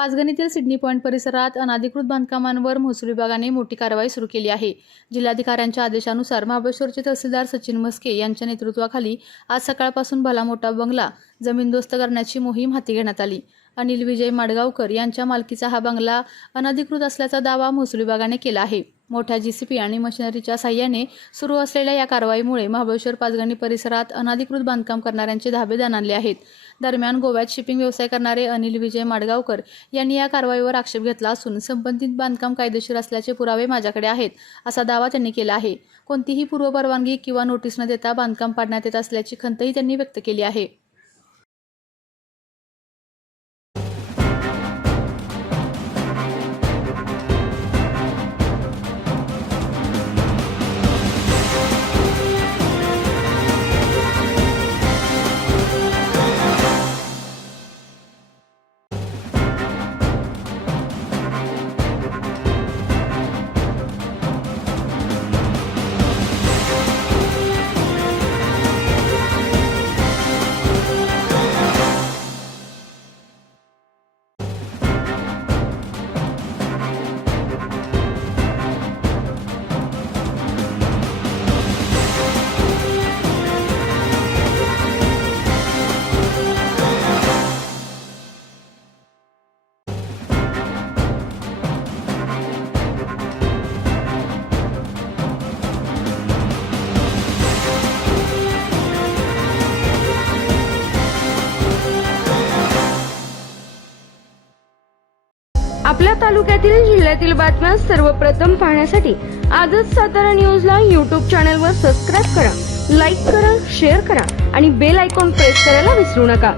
पाचगणीतील Sydney point परिसरात अनधिकृत बांधकामांवर महसूल विभागाने मोठी कारवाई सुरू केली आहे। जिल्हाधिकाऱ्यांच्या आदेशानुसार महाबळेश्वरचे तहसीलदार सचिन मस्के यांच्या नेतृत्वाखाली आज सकाळपासून भला मोठा बंगला जमीनदोस्त करण्याची मोहीम हाती घेण्यात आली। अनिल विजय माडगावकर यांच्या मालकीचा हा बंगला अनधिकृत असल्याचा दावा महसूल विभागाने केला आहे। मोठ्या जीसीपी आणि मशिनरीच्या साहाय्याने सुरू असलेल्या या कारवाईमुळे महाबळेश्वर पाचगणी परिसरात अनधिकृत बांधकाम करणाऱ्यांचे धाबे दणाणले आहेत। दरम्यान गोव्यात शिपिंग व्यवसाय करणारे अनिल विजय माडगावकर यांनी या कारवाईवर आक्षेप घेतला असून संबंधित बांधकाम कायदेशीर असल्याचे पुरावे माझ्याकडे आहेत असा दावा त्यांनी केला आहे। कोणतीही पूर्वपरवानगी किंवा नोटीस न देता बांधकाम पाडण्यात येत असल्याची खंतही त्यांनी व्यक्त केली आहे। आपल्या तालुक्यातील जिल्ह्यातील बातम्या सर्वप्रथम पाहण्यासाठी आजच सातारा न्यूजला YouTube चॅनलवर सबस्क्राइब करा, लाईक करा, शेअर करा आणि बेल आयकॉन प्रेस करायला विसरू नका।